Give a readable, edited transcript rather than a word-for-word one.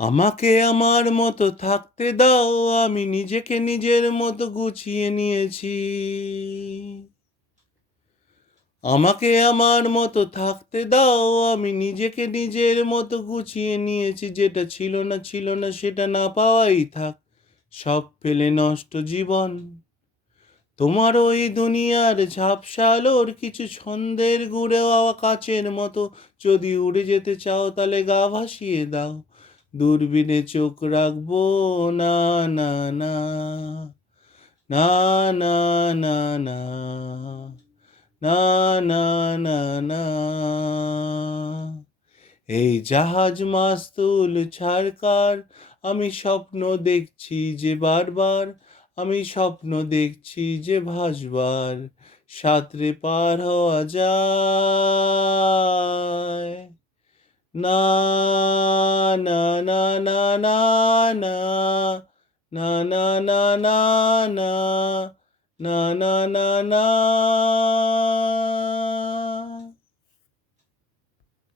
আমাকে আমার মতো থাকতে দাও, আমি নিজেকে নিজের মতো গুছিয়ে নিয়েছি। আমাকে আমার মতো থাকতে দাও, আমি নিজেকে নিজের মতো গুছিয়ে নিয়েছি। যেটা ছিল না ছিল না, সেটা না পাওয়াই থাক, সব ফেলে নষ্ট জীবন। তোমার ওই দুনিয়ার ঝাপসা আলোর কিছু ছন্দের গুড়ে হওয়া কাচের মতো যদি উড়ে যেতে চাও, তাহলে গা ভাসিয়ে দাও। দূরবীনে চোখ রাখবো না, না, না, না, না, না, না, না, না, না, না। এই জাহাজ মাস্তুল ছাড়কার, আমি স্বপ্ন দেখছি যে বারবার, আমি স্বপ্ন দেখছি যে ভাসবার সাঁতরে পার হওয়া যায়। না, না, না, না, না, না, না, না, না, না, না, না, না, না, না।